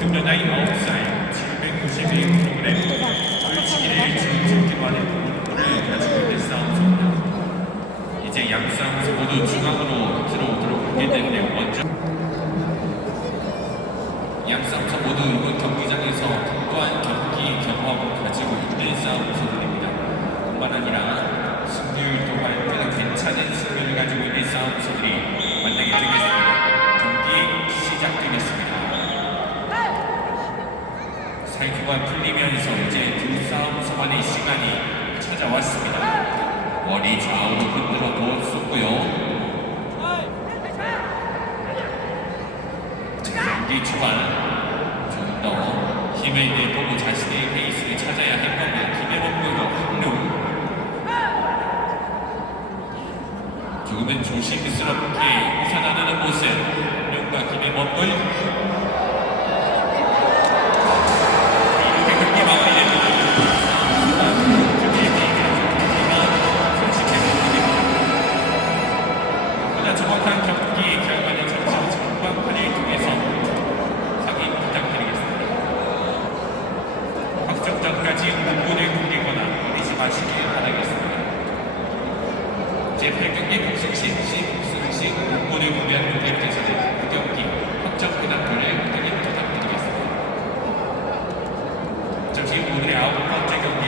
금전량이 9살, 지금 192 프로그램, 돌치기를 지금 하는 부분을 가지고 있는 싸움입니다. 이제 양 싸움 모두 중앙으로 들어 들어가기 때문에 원점. 살기가 풀리면서 이제 두 싸움 서만의 시간이 찾아왔습니다. 머리 좌우로 흔들어 보았었고요. 경기 초반 좀 더 힘을 내보고 자신의 페이스를 찾아야 할 겁니다. 김혜범 교도 합류. 조금은 조심스럽게 우선하는 모습. 전까지 공군을 공개거나 하지 마시길 바라겠습니다. 제8경기 복싱식 시 복싱식 공군을 공개한 분들께서는 그 경기 확정 해답표를 확인 부탁드리겠습니다. 잠시 오늘의 아홉 번째 경기